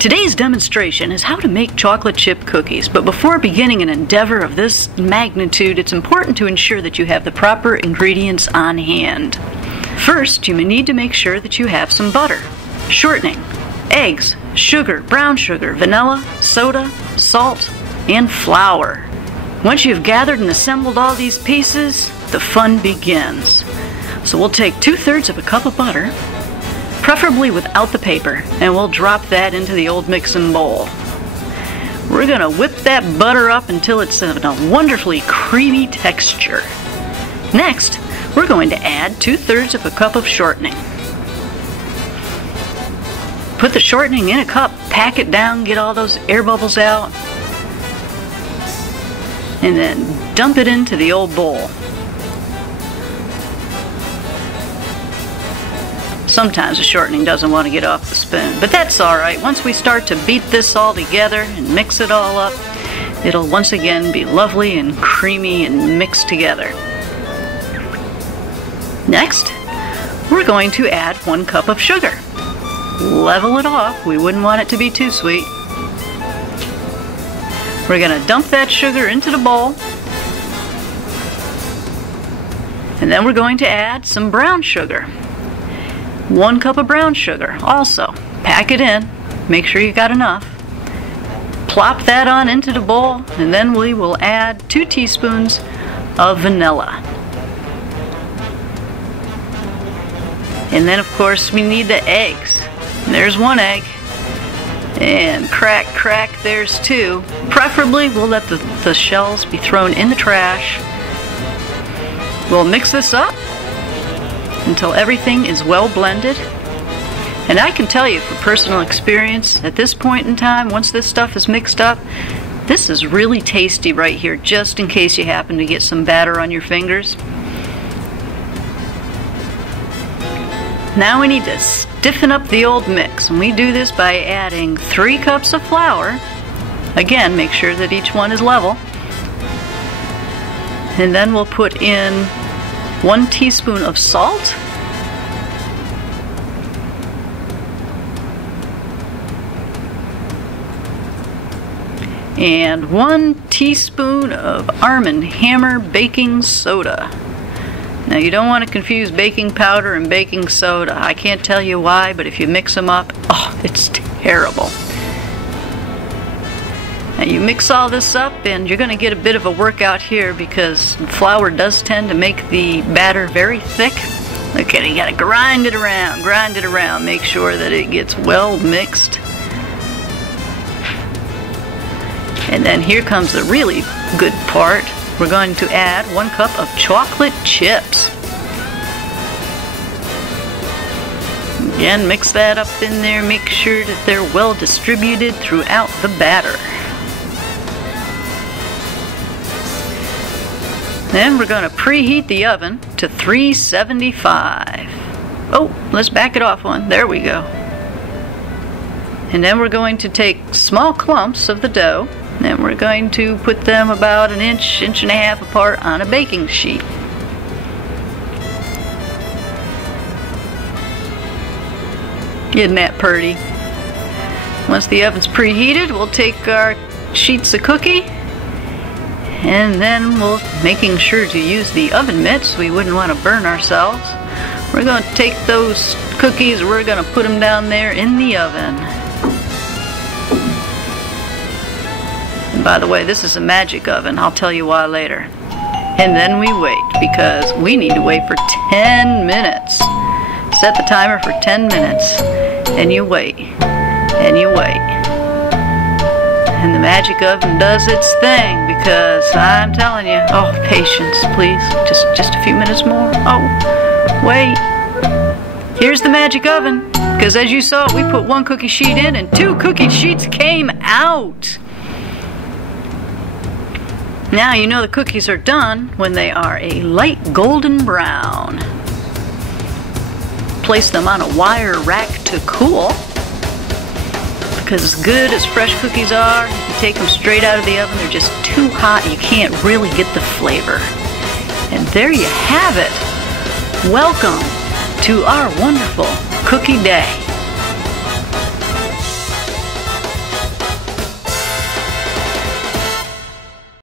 Today's demonstration is how to make chocolate chip cookies, but before beginning an endeavor of this magnitude, it's important to ensure that you have the proper ingredients on hand. First, you may need to make sure that you have some butter, shortening, eggs, sugar, brown sugar, vanilla, soda, salt, and flour. Once you've gathered and assembled all these pieces, the fun begins. So we'll take 2/3 of a cup of butter, preferably without the paper, and we'll drop that into the old mixing bowl. We're going to whip that butter up until it's in a wonderfully creamy texture. Next, we're going to add 2/3 of a cup of shortening. Put the shortening in a cup, pack it down, get all those air bubbles out, and then dump it into the old bowl. Sometimes the shortening doesn't want to get off the spoon, but that's alright. Once we start to beat this all together and mix it all up, it'll once again be lovely and creamy and mixed together. Next, we're going to add 1 cup of sugar. Level it off, we wouldn't want it to be too sweet. We're going to dump that sugar into the bowl, and then we're going to add some brown sugar. 1 cup of brown sugar also. Pack it in, make sure you got enough. Plop that on into the bowl, and then we will add 2 teaspoons of vanilla. And then of course we need the eggs. There's 1 egg. And crack, crack, there's 2. Preferably we'll let the shells be thrown in the trash. We'll mix this up until everything is well blended. And I can tell you from personal experience, at this point in time, once this stuff is mixed up, this is really tasty right here, just in case you happen to get some batter on your fingers. Now we need to stiffen up the old mix, and we do this by adding 3 cups of flour. Again, make sure that each one is level. And then we'll put in 1 teaspoon of salt, and 1 teaspoon of Arm & Hammer baking soda. Now you don't want to confuse baking powder and baking soda. I can't tell you why, but if you mix them up, oh, it's terrible. Now you mix all this up, and you're going to get a bit of a workout here because flour does tend to make the batter very thick. Okay, you got to grind it around, make sure that it gets well mixed. And then here comes the really good part. We're going to add 1 cup of chocolate chips. Again, mix that up in there, make sure that they're well distributed throughout the batter. Then we're going to preheat the oven to 375. Oh, let's back it off 1. There we go. And then we're going to take small clumps of the dough, and we're going to put them about 1 inch, 1.5 inches apart on a baking sheet. Isn't that pretty? Once the oven's preheated, we'll take our sheets of cookie, and then we'll, making sure to use the oven mitts, we wouldn't want to burn ourselves. We're going to take those cookies, we're going to put them down there in the oven. And by the way, this is a magic oven. I'll tell you why later. And then we wait, because we need to wait for 10 minutes. Set the timer for 10 minutes, and you wait, and you wait. And the magic oven does its thing, because I'm telling you, oh, patience, please, just a few minutes more. Oh, wait. Here's the magic oven, because as you saw, we put 1 cookie sheet in, and 2 cookie sheets came out. Now you know the cookies are done when they are a light golden brown. Place them on a wire rack to cool, because as good as fresh cookies are, if you take them straight out of the oven, they're just too hot, you can't really get the flavor. And there you have it. Welcome to our wonderful cookie day.